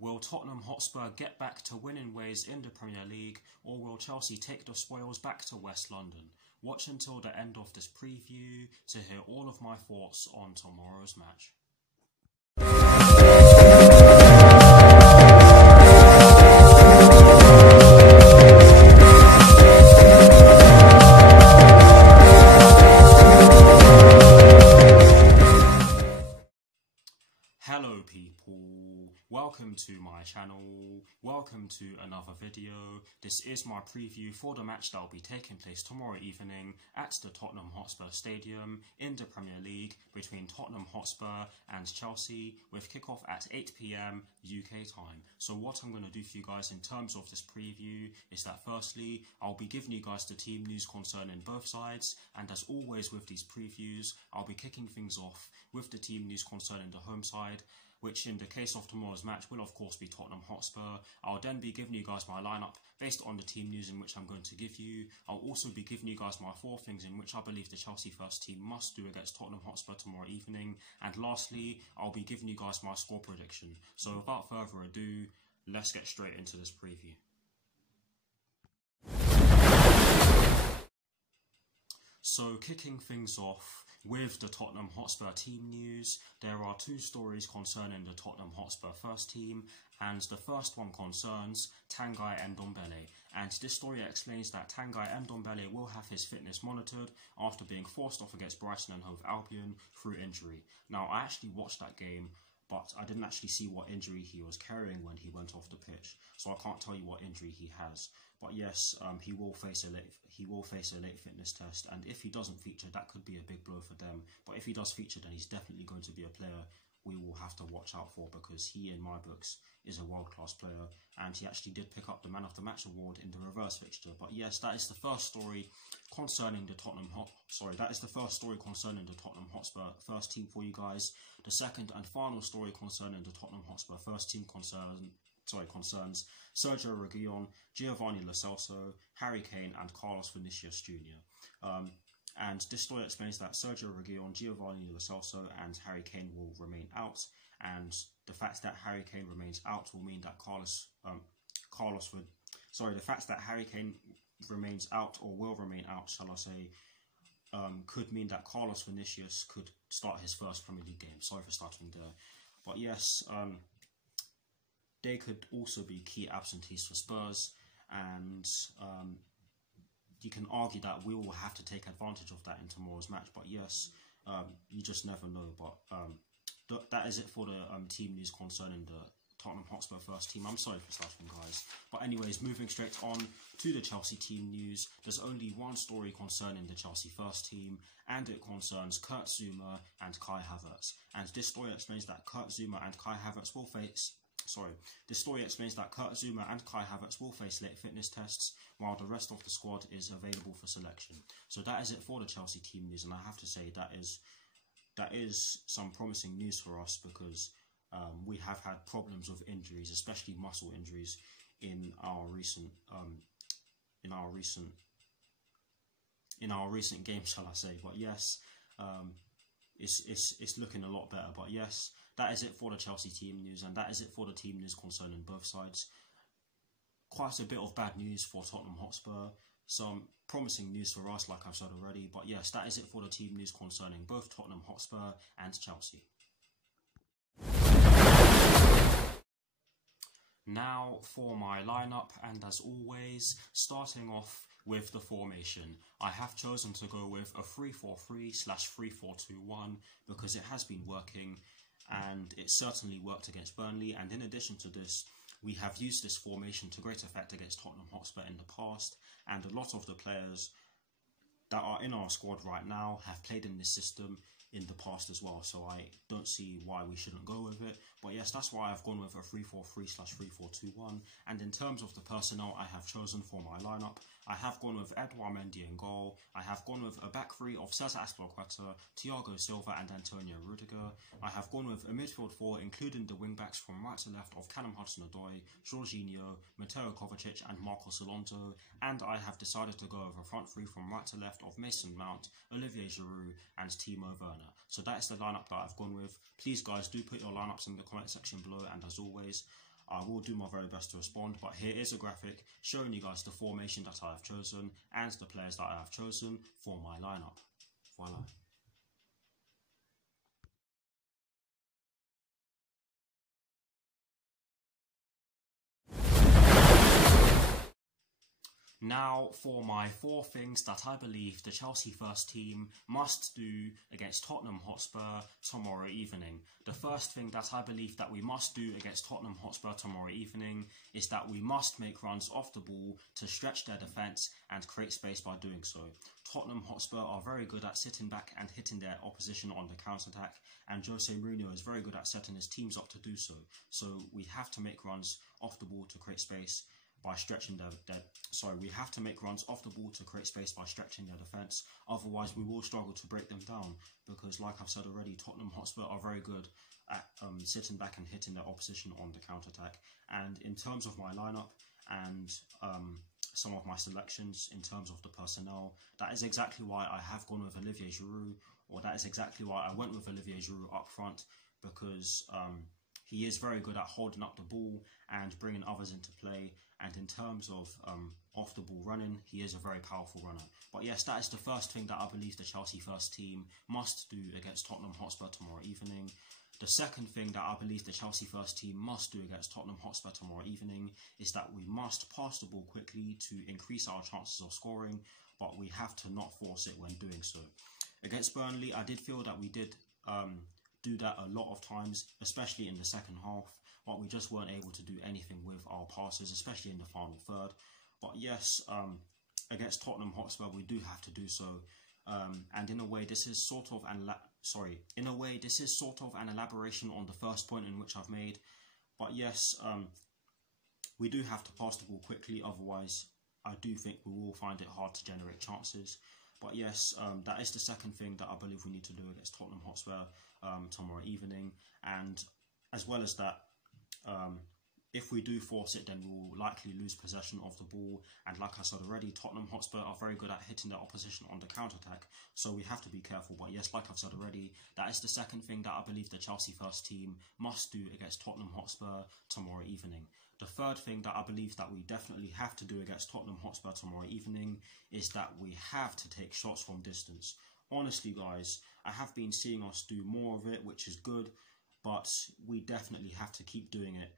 Will Tottenham Hotspur get back to winning ways in the Premier League, or will Chelsea take the spoils back to West London? Watch until the end of this preview to hear all of my thoughts on tomorrow's match. Hello people, welcome to my channel, welcome to another video. This is my preview for the match that will be taking place tomorrow evening at the Tottenham Hotspur Stadium in the Premier League between Tottenham Hotspur and Chelsea, with kickoff at 8 PM UK time. So what I'm going to do for you guys in terms of this preview is that firstly, I'll be giving you guys the team news concerning both sides, and as always with these previews, I'll be kicking things off with the team news concerning the home side, which in the case of tomorrow's match will of course be Tottenham Hotspur. I'll then be giving you guys my lineup based on the team news in which I'm going to give you. I'll also be giving you guys my 4 things in which I believe the Chelsea first team must do against Tottenham Hotspur tomorrow evening. And lastly, I'll be giving you guys my score prediction. So without further ado, let's get straight into this preview. So kicking things off with the Tottenham Hotspur team news, there are 2 stories concerning the Tottenham Hotspur first team, and the first one concerns Tanguy Ndombele, and this story explains that Tanguy Ndombele will have his fitness monitored after being forced off against Brighton and Hove Albion through injury. Now I actually watched that game, but I didn't actually see what injury he was carrying when he went off the pitch, so I can't tell you what injury he has. But yes, he will face a late fitness test, and if he doesn't feature, that could be a big blow for them. But if he does feature, then he's definitely going to be a player we will have to watch out for, because he, in my books, is a world-class player, and he actually did pick up the Man of the Match award in the reverse fixture. But yes, that is the first story concerning the Tottenham Hotspur first team for you guys. The second and final story concerning the Tottenham Hotspur first team concerns Sergio Reguilon, Giovanni Lo Celso, Harry Kane and Carlos Vinicius Jr. And this story explains that Sergio Reguilon, Giovanni Lo Celso and Harry Kane will remain out, and the fact that Harry Kane remains out will mean that the fact that Harry Kane remains out, or will remain out, shall I say, could mean that Carlos Vinicius could start his first Premier League game. Sorry for starting there. But yes, they could also be key absentees for Spurs, and you can argue that we will have to take advantage of that in tomorrow's match. But yes, you just never know. But that is it for the team news concerning the Tottenham Hotspur first team. I'm sorry for starting, guys. But anyways, moving straight on to the Chelsea team news, there's only one story concerning the Chelsea first team, and it concerns Kurt Zouma and Kai Havertz. And this story explains that Kurt Zouma and Kai Havertz will face late fitness tests, while the rest of the squad is available for selection. So that is it for the Chelsea team news, and I have to say that is some promising news for us, because we have had problems with injuries, especially muscle injuries, in our recent games, shall I say. But yes, it's looking a lot better. But yes, that is it for the Chelsea team news, and that is it for the team news concerning both sides. Quite a bit of bad news for Tottenham Hotspur, some promising news for us, like I've said already. But yes, that is it for the team news concerning both Tottenham Hotspur and Chelsea. Now for my lineup, and as always, starting off with the formation, I have chosen to go with a 3-4-3/3-4-2-1 because it has been working, and it certainly worked against Burnley. And in addition to this, we have used this formation to great effect against Tottenham Hotspur in the past, and a lot of the players that are in our squad right now have played in this system in the past as well, so I don't see why we shouldn't go with it. But yes, that's why I've gone with a 3-4-3/3-4-2-1. And in terms of the personnel I have chosen for my lineup, I have gone with Edouard Mendy in goal. I have gone with a back three of Cesar Azpilicueta, Thiago Silva and Antonio Rudiger. I have gone with a midfield four, including the wing-backs from right to left of Callum Hudson-Odoi, Jorginho, Mateo Kovacic and Marcos Alonso. And I have decided to go with a front three from right to left of Mason Mount, Olivier Giroud and Timo Werner. So that is the lineup that I've gone with. Please guys, do put your lineups in the comment section below, and as always, I will do my very best to respond, but here is a graphic showing you guys the formation that I have chosen and the players that I have chosen for my lineup. Voila. Now for my 4 things that I believe the Chelsea first team must do against Tottenham Hotspur tomorrow evening. The first thing that I believe that we must do against Tottenham Hotspur tomorrow evening is that we must make runs off the ball to stretch their defence and create space by doing so. Tottenham Hotspur are very good at sitting back and hitting their opposition on the counter-attack, and Jose Mourinho is very good at setting his teams up to do so. So we have to make runs off the ball to create space by stretching we have to make runs off the ball to create space by stretching their defence. Otherwise, we will struggle to break them down because, like I've said already, Tottenham Hotspur are very good at sitting back and hitting their opposition on the counter-attack. And in terms of my lineup and some of my selections in terms of the personnel, that is exactly why I have gone with Olivier Giroud, or that is exactly why I went with Olivier Giroud up front, because he is very good at holding up the ball and bringing others into play. And in terms of off-the-ball running, he is a very powerful runner. But yes, that is the first thing that I believe the Chelsea first team must do against Tottenham Hotspur tomorrow evening. The second thing that I believe the Chelsea first team must do against Tottenham Hotspur tomorrow evening is that we must pass the ball quickly to increase our chances of scoring, but we have to not force it when doing so. Against Burnley, I did feel that we did do that a lot of times, especially in the second half, but we just weren't able to do anything with our passes, especially in the final third. But yes, against Tottenham Hotspur, we do have to do so. And in a way, this is sort of an elaboration on the first point in which I've made. But yes, we do have to pass the ball quickly. Otherwise, I do think we will find it hard to generate chances. But yes, that is the second thing that I believe we need to do against Tottenham Hotspur tomorrow evening. And as well as that, if we do force it, then we will likely lose possession of the ball. And like I said already, Tottenham Hotspur are very good at hitting their opposition on the counter-attack, so we have to be careful. But yes, like I've said already, that is the second thing that I believe the Chelsea first team must do against Tottenham Hotspur tomorrow evening. The third thing that I believe that we definitely have to do against Tottenham Hotspur tomorrow evening is that we have to take shots from distance. Honestly, guys, I have been seeing us do more of it, which is good, but we definitely have to keep doing it.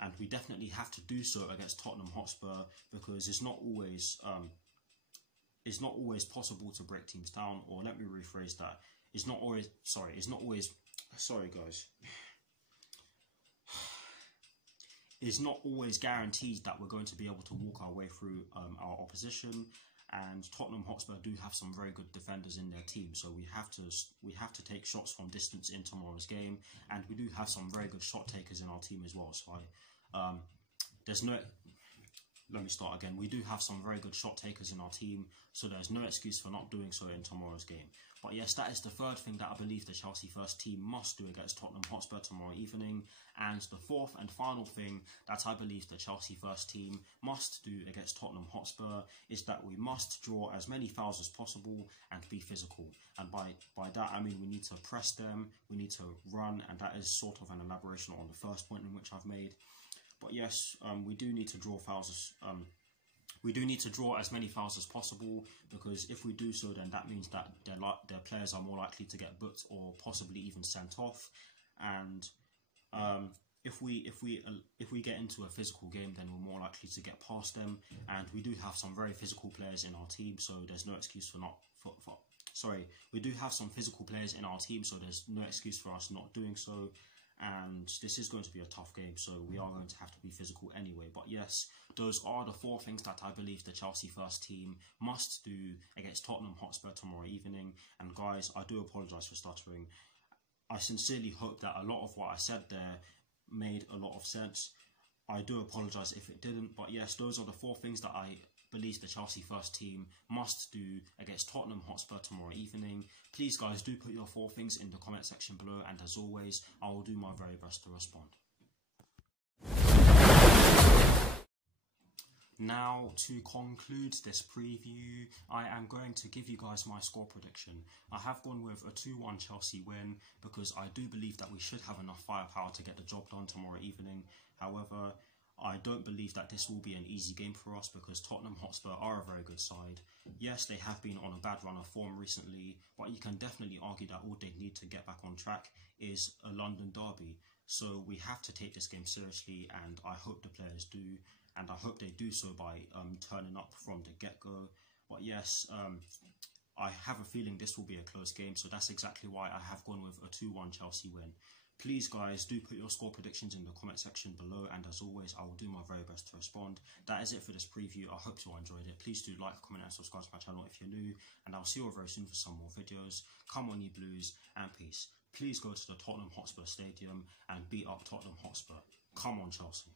And we definitely have to do so against Tottenham Hotspur, because it's not always possible to break teams down. Or let me rephrase that: it's not always guaranteed that we're going to be able to walk our way through our opposition. And Tottenham Hotspur do have some very good defenders in their team, so we have to take shots from distance in tomorrow's game, and we do have some very good shot takers in our team as well. So we do have some very good shot takers in our team, so there's no excuse for not doing so in tomorrow's game. But yes, that is the third thing that I believe the Chelsea first team must do against Tottenham Hotspur tomorrow evening. And the fourth and final thing that I believe the Chelsea first team must do against Tottenham Hotspur is that we must draw as many fouls as possible and be physical. And by that I mean we need to press them, we need to run, and that is sort of an elaboration on the first point in which I've made. But yes, we do need to draw fouls. We do need to draw as many fouls as possible, because if we do so, then that means that their players are more likely to get booked or possibly even sent off. And if we get into a physical game, then we're more likely to get past them. And we do have some very physical players in our team, so there's no excuse for not. We do have some physical players in our team, so there's no excuse for us not doing so. And this is going to be a tough game, so we are going to have to be physical anyway. But yes, those are the four things that I believe the Chelsea first team must do against Tottenham Hotspur tomorrow evening. And guys, I do apologise for stuttering. I sincerely hope that a lot of what I said there made a lot of sense. I do apologise if it didn't, but yes, those are the four things that I believe the Chelsea first team must do against Tottenham Hotspur tomorrow evening. Please guys, do put your four things in the comment section below, and as always, I will do my very best to respond. Now, to conclude this preview, I am going to give you guys my score prediction. I have gone with a 2-1 Chelsea win because I do believe that we should have enough firepower to get the job done tomorrow evening. However, I don't believe that this will be an easy game for us because Tottenham Hotspur are a very good side. Yes, they have been on a bad run of form recently, but you can definitely argue that all they need to get back on track is a London derby. So we have to take this game seriously, and I hope the players do. And I hope they do so by turning up from the get-go. But yes, I have a feeling this will be a close game, so that's exactly why I have gone with a 2-1 Chelsea win. Please guys, do put your score predictions in the comment section below, and as always, I will do my very best to respond. That is it for this preview. I hope you enjoyed it. Please do like, comment and subscribe to my channel if you're new, and I'll see you all very soon for some more videos. Come on you Blues, and peace. Please go to the Tottenham Hotspur Stadium and beat up Tottenham Hotspur. Come on Chelsea.